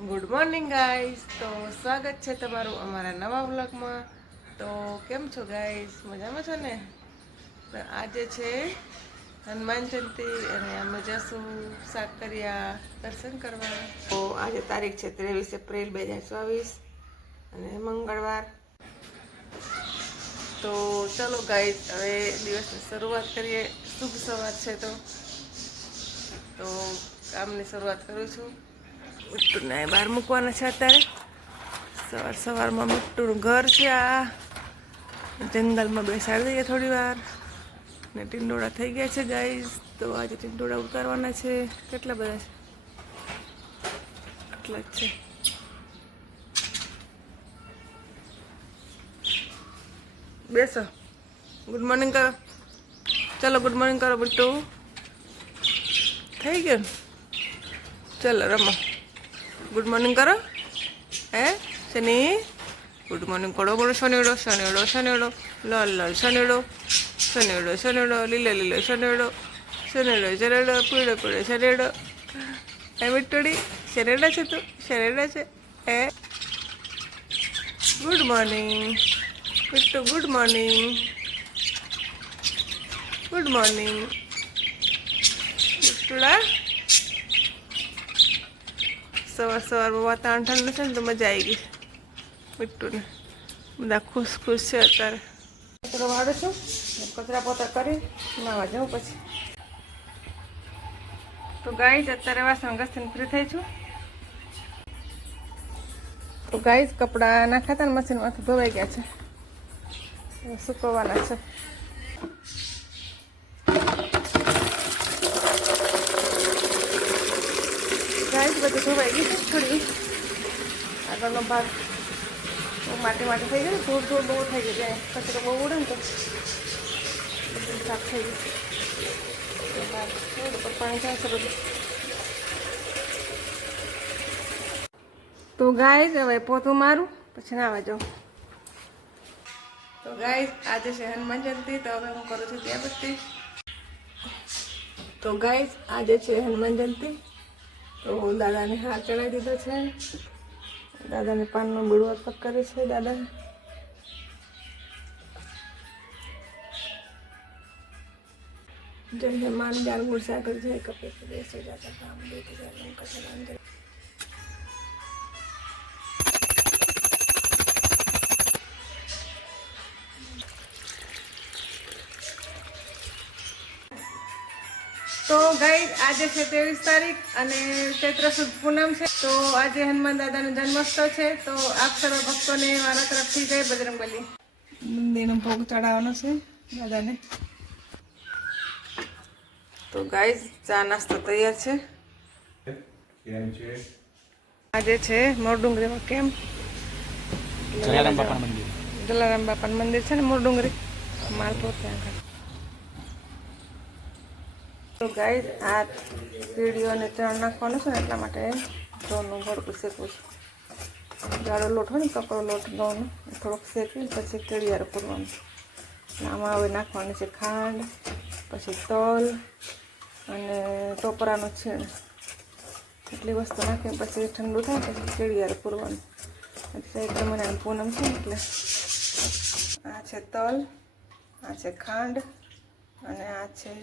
Good morning guys. તો સ્વાગત છે તમારું અમારા નવા વ્લોગમાં. તો કેમ છો ગાઈસ? મજામાં છો ને? તો આજે છે હનુમાન જયંતી અને અમે જશું સાકરિયા દર્શન કરવા. તો આજે તારીખ છે 23 એપ્રિલ 2024 અને મંગળવાર. તો ચલો ગાઈસ, હવે દિવસની શરૂઆત કરીએ. શુભ સવાર છે તો કામની શરૂઆત કરું છું. મિટ્ટુને બહાર મૂકવાના છે અત્યારે. સવારમાં મિટ્ટુનું ઘર છે. આ જંગલમાં બેસાડી દઈએ થોડી વાર. ને ટીંડોળા થઈ ગયા છે ગાઈસ. તો આજે ટીંડોળા ઉતારવાના છે. કેટલા બધા છે? આટલા જ છે. બેસો. ગુડ મોર્નિંગ કરો. ચલો ગુડ મોર્નિંગ કરો મિટ્ટુ. થઈ ગયું. ચલો રમો. ગુડ મોર્નિંગ કરો. હે શની? ગુડ મોર્નિંગ કરો. બોલો શનેડો શનેડો શનેડો લાલ લાલ શનેડો શનેડો શનેડો લીલો લીલો શનેડો શનેડો શનેડો પીળો પીળો શનેડો. હે મિટ્ટુડી શનેડા છે તું? શનેડા છે હે? Good morning Mittu. Good morning. Good morning મિટ્ટુડા. સવારમાં વાતાવરણ ઠંડુ છે ને તો મજા આવી ગઈ મિટ્ટુને. બધા ખુશ ખુશ છે. અત્યારે કચરો વાળું છું. કચરા પોતા કરી નાવા જાઉં પછી. તો ગાઈસ અત્યારે વાસણ ઘસીને ફ્રી થઈ છું. તો ગાઈસ કપડાં નાખ્યા હતા ને મશીનમાંથી ધોવાઈ ગયા છે. સુકવવાના છે. ગાઈસ બધું ધોવાઈ ગયું છે. થોડી આગળનો ભાગ માટી માટી થઈ ગયું. ધૂળ ધૂળ બહુ થઈ ગયું. જાય કચરો બહુ ઉડે ને તો બધું સાફ થઈ ગયું. પાણી થાય છે બધું. તો ગાઈસ હવે પોતું મારું પછી નાવા જાઉં. તો ગાઈસ આજે છે હનુમાન જયંતી. તો હવે હું કરું છું દીવાબત્તી. તો ગાઈસ આજે છે હનુમાન જયંતી. તો દાદાને હાર ચડાવી દીધો છે. દાદાને પાનનું બીડું અર્પણ કરે છે. દાદા જય હનુમાન જ્ઞાન ગુણ સાગર જય કપીર દેશ જાતા કામ દેતે જય કચરાંજલિ. તો ગાઈસ આજે છે 23 તારીખ અને ચૈત્ર સુદ પૂનમ છે. તો આજે હનુમાન દાદાનો જન્મોત્સવ છે. તો આપ સર્વ ભક્તોને મારા તરફથી જય બજરંગબલી. મંદિરનો ભોગ ચડાવવાનો છે દાદાને. તો ગાઈસ ચા નાસ્તો તૈયાર છે. આજે છે મોરડુંગરીમાં કેમ જલારામ બાપાનું મંદિર છે ને મોરડુંગરી માલપુર ત્યાં. તો ગાઈસ આ સીડીઓને ચણ નાખવાનું છે ને એટલા માટે ઘઉંનું ભડકું શેકવું છે. જાડો લોટ હોય ને કકડો લોટ ઘઉંનો થોડોક શેકીને પછી કેળિયાર પૂરવાનું. આમાં હવે નાખવાની છે ખાંડ, પછી તલ અને ટોપરાનું છીણ. એટલી વસ્તુ નાખીને પછી ઠંડુ થાય પછી કેળિયાર પૂરવાનું. ચૈત્ર મહિનાની પૂનમ છે એટલે આ છે તલ, આ છે ખાંડ અને આ છે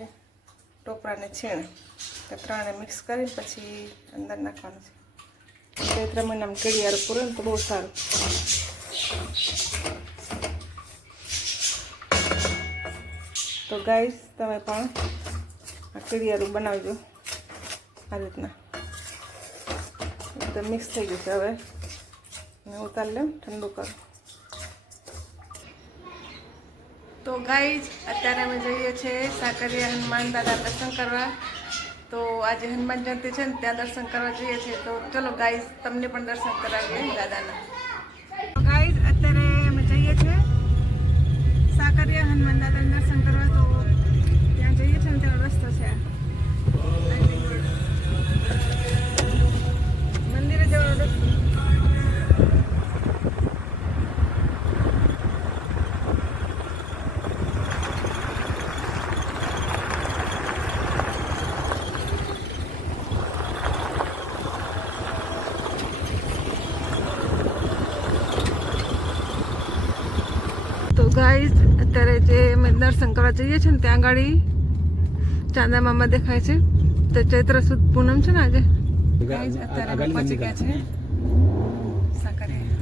ટોપરાને છીણ. તે ત્રણે મિક્સ કરીને પછી અંદર નાખવાનું છે. ચૈત્ર મહિનામાં કેળિયાર પૂરે ને તો બહુ સારું. તો ગાઈસ તમે પણ આ કેળિયારું બનાવજો આ રીતના. એકદમ મિક્સ થઈ ગયું છે. હવે ઉતારી લઉં, ઠંડુ કરું. તો ગાઈસ અત્યારે અમે જઈએ છીએ સાકરિયા હનુમાન દાદા દર્શન કરવા. તો આજે હનુમાન જયંતી છે ને ત્યાં દર્શન કરવા જઈએ છીએ. તો ચલો ગાઈસ તમને પણ દર્શન કરાવીએ દાદાના. તો ગાઈસ અત્યારે અમે જઈએ છીએ સાકરિયા હનુમાન દાદાના દર્શન કરવા. તો ત્યાં જઈએ છીએ ને ત્યાં રસ્તો છે. મંદિરે જવાનો રસ્તો. ગાઈસ અત્યારે જે અમે દર્શન કરવા જઈએ છીએ ને ત્યાં આગળ ચાંદા મામા દેખાય છે. તો ચૈત્ર સુદ પૂનમ છે ને આજે. ગાઈસ અત્યારે અમે પહોંચી ગયા છે સાકરિયા.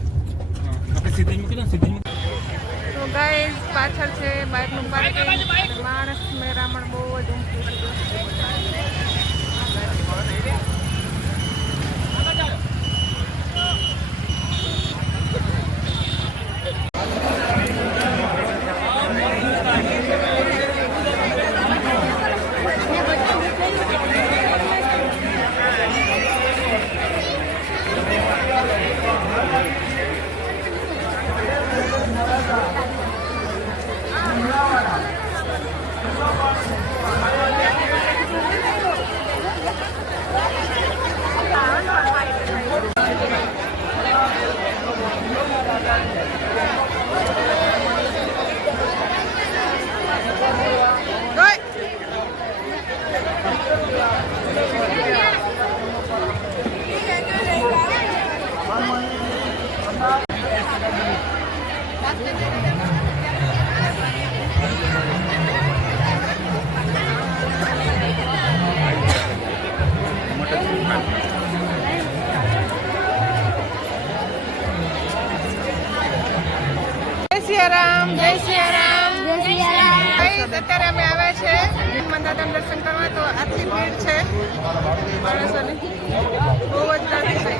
તો ગાઈસ પાછળ છે બાઇકનું પાર્કિંગ. માણસ મેરામણ બહુ જ ઊંચું છે. સિયારામ, જય સિયારામ, જય સિયારામ. અત્યારે અમે આવ્યા છે મંદાદાના દર્શન કરવા. તો આટલી ભીડ છે માણસોની, બહુ જ ગરદી છે.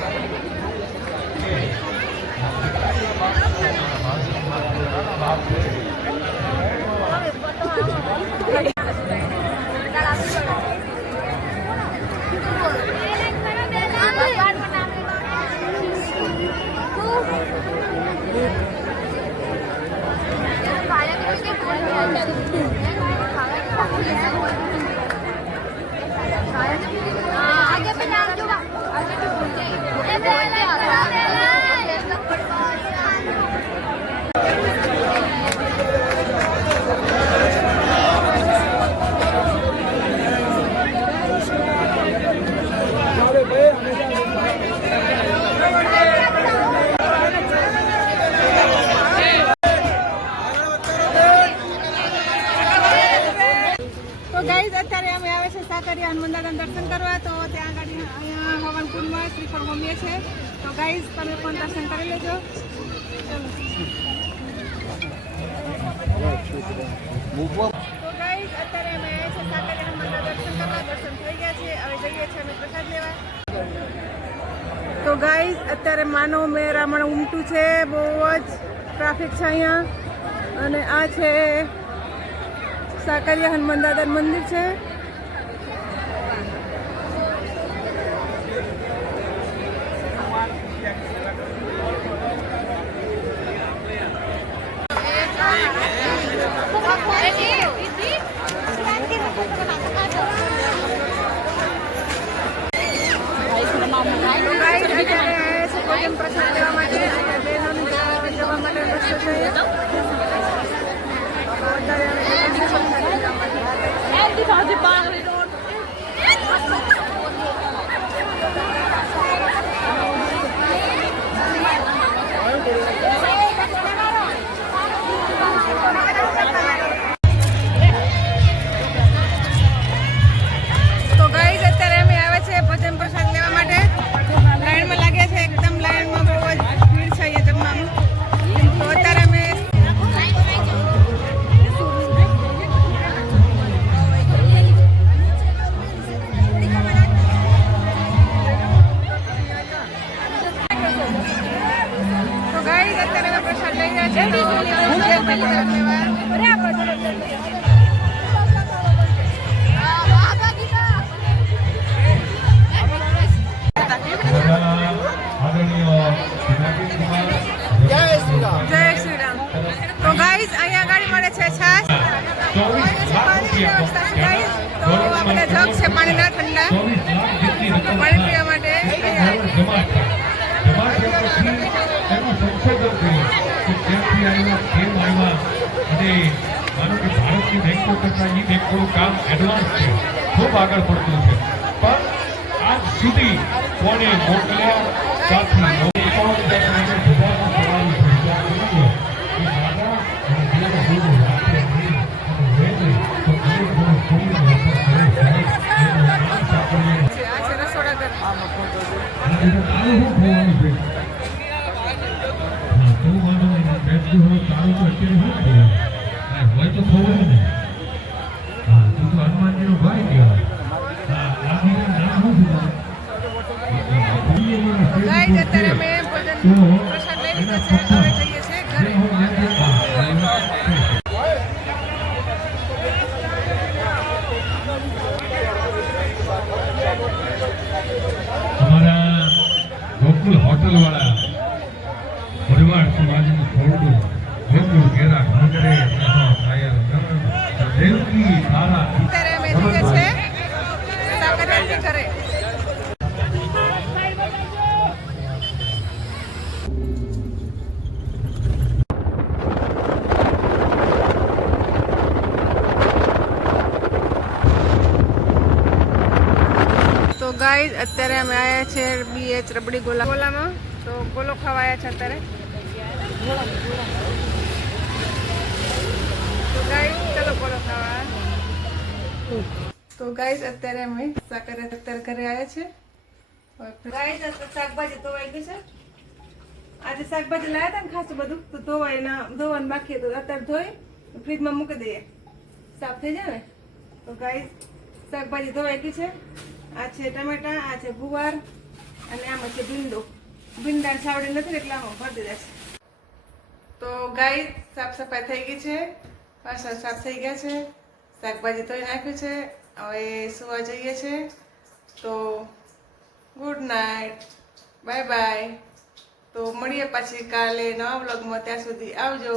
અત્યારે અમે આવે છે સાકરિયા હનુમાનદાદાના દર્શન કરવા. તો ત્યાં આગળ અહીંયા હવનકુંડમાં શ્રીફળ હોમીએ છે. તો ગાઈઝ તમે પણ દર્શન કરી લેજો. તો ગાઈઝ અત્યારે અમે આવે છે સાકરિયા હનુમાનદાદા દર્શન કરવા. દર્શન થઈ ગયા છે, હવે જઈએ છીએ અમે પ્રસાદ લેવા. તો ગાઈઝ અત્યારે માનવ મેરામણ ઉમટું છે, બહુ જ ટ્રાફિક છે અહીંયા. અને આ છે સાકરિયા હનુમાનદાદાનું મંદિર છે. ભોજન પ્રસાદ લેવા માટે જવા માટે રસ્તો છે. તો ગાઈઝ અત્યારે અમે આવે છે ભોજન પ્રસાદ લેવા માટે. લાઈનમાં લાગ્યા છે, એકદમ લાઈનમાં બહુ જ ભીડ છે અહીંયા જમવામાં. તો અત્યારે અમે પ્રસાદ લઈ ગયા છે. જય શ્રી રામ. તો ગાઈઝ અહીંયા ગાડી મળે છે છાશ. તો આપણે જગ છે પાણીના ઠંડા, પાણી પીવા માટે. ભારતની બેંકો કરતા એ બેંકોનું કામ એડવાન્સ છે, ખૂબ આગળ પડતું છે. પણ આજ સુધી કોને મોકલ્યા સાથે અત્યારે અમે પ્રસાદ લઈ લીધો છે, હવે જઈએ છીએ ઘરે. અમારા ગોકુલ હોટલ વાળા પરિવાર સમાજનું ખોરડું ગોકુલ ઘેરા ઘંટરે દેવકી તારા અત્યારે અમે જઈએ છીએ સાકરિયાથી ઘરે. તો ગાઈઝ અત્યારે અમે આવ્યા છે BH રબડી ગોલામાં. તો ગોલો ખાવા આવ્યા છે અત્યારે. તો ગાઈઝ ચલો ગોલો ખાવા. તો ગાઈઝ અત્યારે અમે સાકરિયા અત્યારે ઘરે આવ્યા છે. ગાઈઝ અત્યારે શાકભાજી ધોવાઈ ગઈ છે. આજે શાકભાજી લાવ્યા હતા ને ખાસું બધું, તો ધોવાનું બાકી હતું. અત્યારે ધોઈ ફ્રીજમાં મૂકી દઈએ, સાફ થઈ જાય ને. તો ગાઈઝ શાકભાજી ધોવાઈ ગઈ છે. આ છે ટમેટા, આ છે ગુવાર અને આમાં છે ભીંડો. ભીંડા સાવડી નથી એટલે આમાં ભરી દીધા છે. તો ગાય સાફ સફાઈ થઈ ગઈ છે, વાસણ સાફ થઈ ગયા છે, શાકભાજી ધોઈ નાખ્યું છે. હવે સુવા જઈએ છે. તો ગુડ નાઇટ, બાય બાય. તો મળીએ પાછી કાલે નવા બ્લોગમાં. ત્યાં સુધી આવજો.